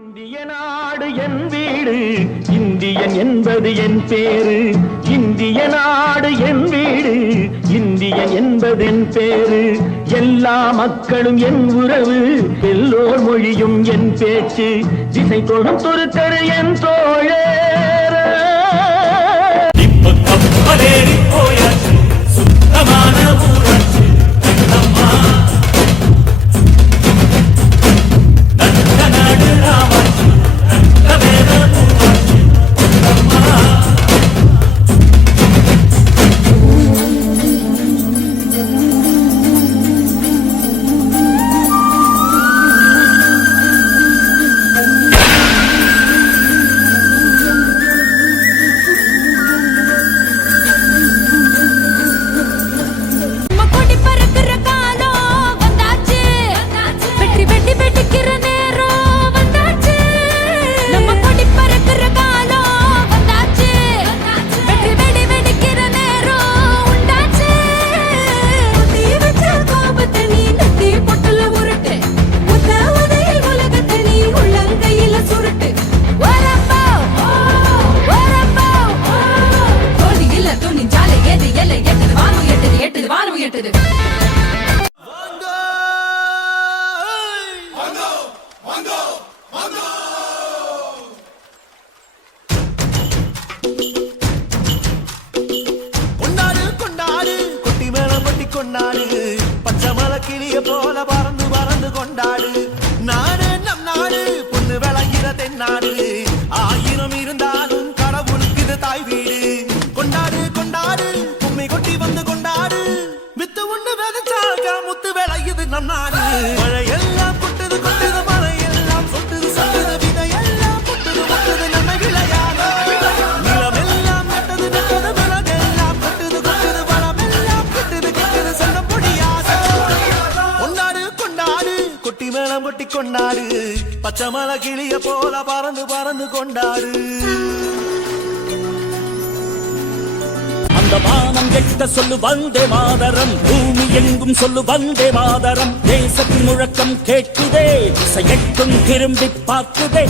இந்திய நாடு என் வீடு, இந்தியன் என்பது என் பேரு. இந்திய நாடு என் வீடு, இந்தியன் என்பது என் பேரு. எல்லா மக்களும் என் உறவு, எல்லோர் மொழியும் என் பேச்சு. திசை தொடும் துருக்கரு என் தோழர். இப்ப கப்பலேறி போயாச்சு, சுத்தமான ஊராட்சி கண்ணம்மா. நல்ல நாடு ராமாட்சி, நல்ல வேத ஊராட்சி கண்ணம்மா. கொண்டாடு பச்சை மலை கிளிய போல பறந்து பறந்து கொண்டாடு. நாடு நம் நாடு, பொண்ணு விளையிற தென்னாடு. ஆயிரம் இருந்தாலும் கடவுளுக்கு இது தாய் வீடு. கொண்டாடு கொண்டாடு, கும்மி கொட்டி வந்து கொண்டாடு. வித்து உண்டு விதைச்சாக்க முத்து விளையுது நம் நாடு. மழை எல்லாம் கொட்டுது கொட்டுது, மழை எல்லாம் சொட்டுது சொட்டுது. விதை எல்லாம் கொட்டுது கொட்டுது, நம்ம விளையாட. நிலம் எல்லாம் நட்டது நட்டது, விலகெல்லாம் கொட்டுது கொட்டுது, வளம் எல்லாம் கொட்டுது கொட்டுது, சொல்ல முடியாது. கொண்டாடு கொண்டாடு, கொட்டி மேளம் கொட்டி கொண்டாடு. பச்சை மலை கிளிய போல பறந்து பறந்து கொண்டாடு. அந்த வானம் எட்ட சொல்லு வந்தே மாதரம், பூமி எங்கும் சொல்லு வந்தே மாதரம். தேசத்தின் முழக்கம் கேட்குதே, திசையெட்டும் திரும்பி பார்க்குதே.